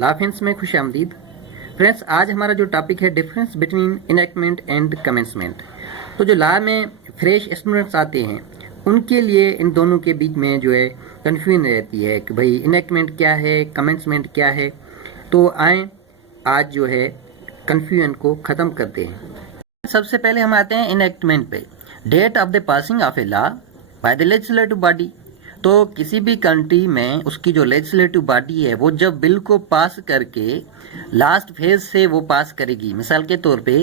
लाफिंस में खुश आमदीद। फ्रेंड्स, आज हमारा जो टॉपिक है difference between enactment and commencement. तो जो लॉ में फ्रेश स्टूडेंट्स आते हैं उनके लिए इन दोनों के बीच में जो है कन्फ्यूजन रहती है कि भाई इनैक्टमेंट क्या है, कमेंसमेंट क्या है। तो आए आज जो है कन्फ्यूजन को ख़त्म करते हैं। सबसे पहले हम आते हैं इनैक्टमेंट पे। Date of the passing of a law by the legislative body. तो किसी भी कंट्री में उसकी जो लेजिस्लेटिव बॉडी है वो जब बिल को पास करके लास्ट फेज से वो पास करेगी। मिसाल के तौर पे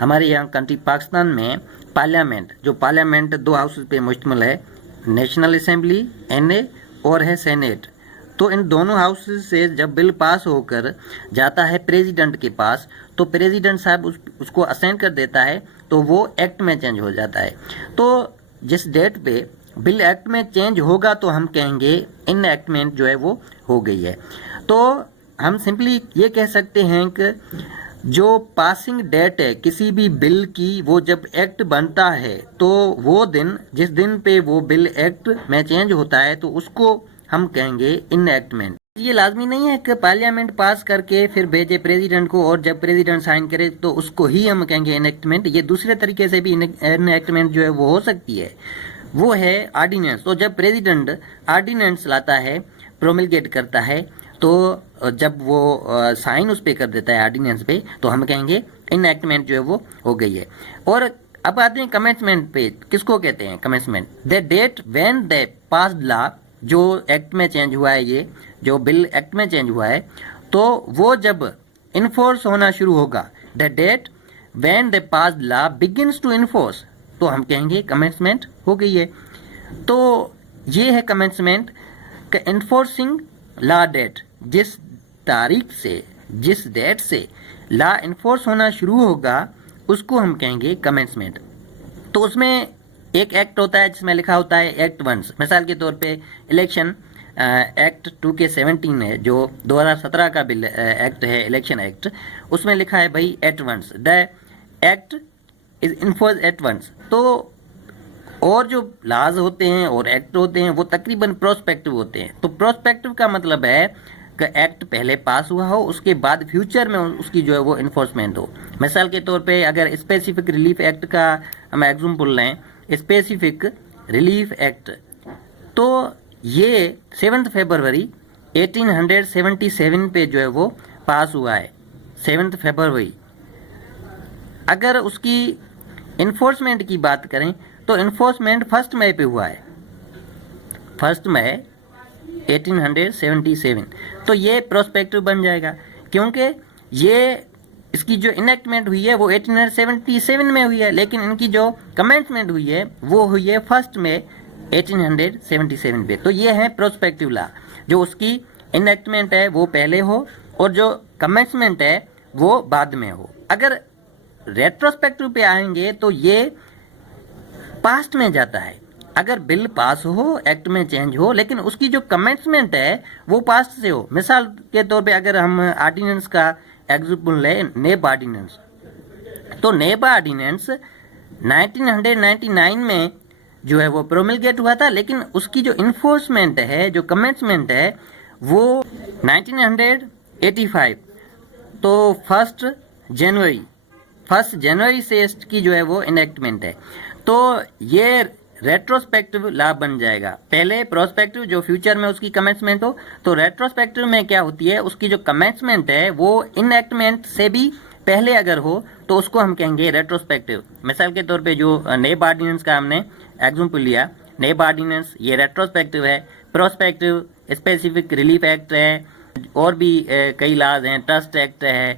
हमारे यहाँ कंट्री पाकिस्तान में पार्लियामेंट, जो पार्लियामेंट दो हाउस पे मुश्तमिल है, नेशनल असेंबली NA और है सेनेट। तो इन दोनों हाउस से जब बिल पास होकर जाता है प्रेसिडेंट के पास, तो प्रेसिडेंट साहब उसको असेंट कर देता है, तो वो एक्ट में चेंज हो जाता है। तो जिस डेट पे बिल एक्ट में चेंज होगा तो हम कहेंगे इनएक्टमेंट जो है वो हो गई है। तो हम सिंपली ये कह सकते हैं कि जो पासिंग डेट है किसी भी बिल की, वो जब एक्ट बनता है तो वो दिन, जिस दिन पे वो बिल एक्ट में चेंज होता है, तो उसको हम कहेंगे इनएक्टमेंट। ये लाजमी नहीं है कि पार्लियामेंट पास करके फिर भेजे प्रेसिडेंट को और जब प्रेसिडेंट साइन करे तो उसको ही हम कहेंगे इनएक्टमेंट। ये दूसरे तरीके से भी इनएक्टमेंट जो है वो हो सकती है, वो है ऑर्डिनेंस। तो जब प्रेसिडेंट ऑर्डिनेंस लाता है, प्रोमलगेट करता है, तो जब वो साइन उस पे कर देता है ऑर्डिनेंस पे, तो हम कहेंगे इनएक्टमेंट जो है वो हो गई है। और अब आते हैं कमेंसमेंट पे। किसको कहते हैं commencement? The date when the passed law, जो एक्ट में चेंज हुआ है, ये जो बिल एक्ट में चेंज हुआ है, तो वो जब इन्फोर्स होना शुरू होगा, the date when the passed law begins to enforce, तो हम कहेंगे कमेंसमेंट हो गई है। तो ये है कमेंसमेंट का इन्फोर्सिंग लॉ डेट। जिस तारीख से, जिस डेट से लॉ इन्फोर्स होना शुरू होगा उसको हम कहेंगे कमेंसमेंट। तो उसमें एक एक्ट होता है जिसमें लिखा होता है एक्ट वंस। मिसाल के तौर पे इलेक्शन एक्ट 2K17 है, जो 2017 का बिल एक्ट है, इलेक्शन एक्ट। उसमें लिखा है भाई at once, the act is in force at once. तो और जो लाज होते हैं और एक्ट होते हैं वो तकरीबन प्रोस्पेक्टिव होते हैं। तो प्रोस्पेक्टिव का मतलब है कि एक्ट पहले पास हुआ हो, उसके बाद फ्यूचर में उसकी जो है वो इन्फोर्समेंट हो। मिसाल के तौर पे अगर स्पेसिफिक रिलीफ एक्ट का हम एग्जाम्पल लें, स्पेसिफिक रिलीफ एक्ट, तो ये 7 फरवरी 1877 पे जो है वो पास हुआ है, 7 फरवरी। अगर उसकी इन्फोर्समेंट की बात करें तो इन्फोर्समेंट 1 मई पे हुआ है, 1 मई 1877। तो ये प्रोस्पेक्टिव बन जाएगा, क्योंकि ये इसकी जो इनएक्टमेंट हुई है वो 1877 में हुई है, लेकिन इनकी जो कमेंसमेंट हुई है वो हुई है 1 मई 1877 पे। तो ये है प्रोस्पेक्टिव लॉ, जो उसकी इनएक्टमेंट है वो पहले हो और जो कमेंसमेंट है वो बाद में हो। अगर रेट्रोस्पेक्टिव पे आएंगे तो ये पास्ट में जाता है। अगर बिल पास हो, एक्ट में चेंज हो, लेकिन उसकी जो कमेंसमेंट है वो पास्ट से हो। मिसाल के तौर पे अगर हम ऑर्डिनेंस का एग्जाम्पल लें, नेब ऑर्डिनेंस, तो नेब ऑर्डिनेंस 1999 में जो है वो प्रोमलगेट हुआ था, लेकिन उसकी जो इन्फोर्समेंट है, जो कमेंसमेंट है, वो 1985। तो 1 जनवरी से इसकी जो है वो इनएक्टमेंट है। तो ये रेट्रोस्पेक्टिव लॉ बन जाएगा। पहले प्रोस्पेक्टिव, जो फ्यूचर में उसकी कमेंसमेंट हो, तो रेट्रोस्पेक्टिव में क्या होती है, उसकी जो कमेंसमेंट है वो इनएक्टमेंट से भी पहले अगर हो तो उसको हम कहेंगे रेट्रोस्पेक्टिव। मिसाल के तौर पे जो नेब ऑर्डिनेंस का हमने एग्जाम्पल लिया, नेब ऑर्डिनेंस ये रेट्रोस्पेक्टिव है। प्रोस्पेक्टिव स्पेसिफिक रिलीफ एक्ट है, और भी कई लॉज हैं, ट्रस्ट एक्ट है,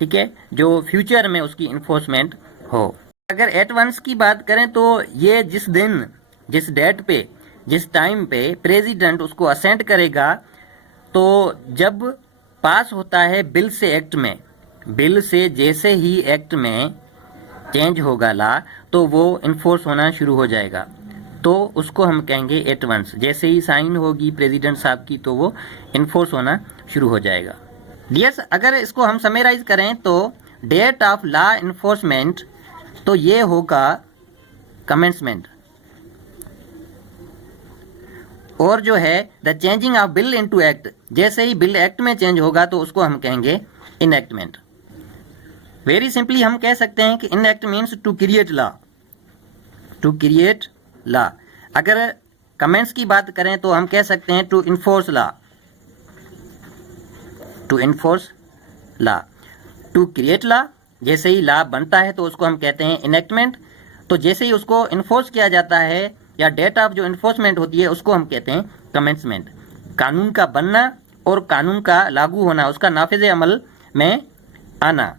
ठीक है, जो फ्यूचर में उसकी इन्फोर्समेंट हो। अगर एट वंस की बात करें तो ये जिस दिन, जिस डेट पे, जिस टाइम पे प्रेसिडेंट उसको असेंट करेगा, तो जब पास होता है बिल से एक्ट में, बिल से जैसे ही एक्ट में चेंज होगा लॉ, तो वो इन्फोर्स होना शुरू हो जाएगा। तो उसको हम कहेंगे एट वंस। जैसे ही साइन होगी प्रेसिडेंट साहब की तो वो इन्फोर्स होना शुरू हो जाएगा। डियर्स, अगर इसको हम समराइज करें तो डेट ऑफ लॉ इन्फोर्समेंट, तो ये होगा कमेंसमेंट। और जो है the changing of bill into act, जैसे ही बिल एक्ट में चेंज होगा तो उसको हम कहेंगे इनएक्टमेंट। वेरी सिंपली हम कह सकते हैं कि enact means to create law, to create law. अगर कमेंट्स की बात करें तो हम कह सकते हैं to enforce law, to enforce law. To create law, जैसे ही लॉ बनता है तो उसको हम कहते हैं इनएक्टमेंट। तो जैसे ही उसको इन्फोर्स किया जाता है या डेट ऑफ जो इन्फोर्समेंट होती है उसको हम कहते हैं कमेंसमेंट। कानून का बनना और कानून का लागू होना, उसका नाफिज अमल में आना।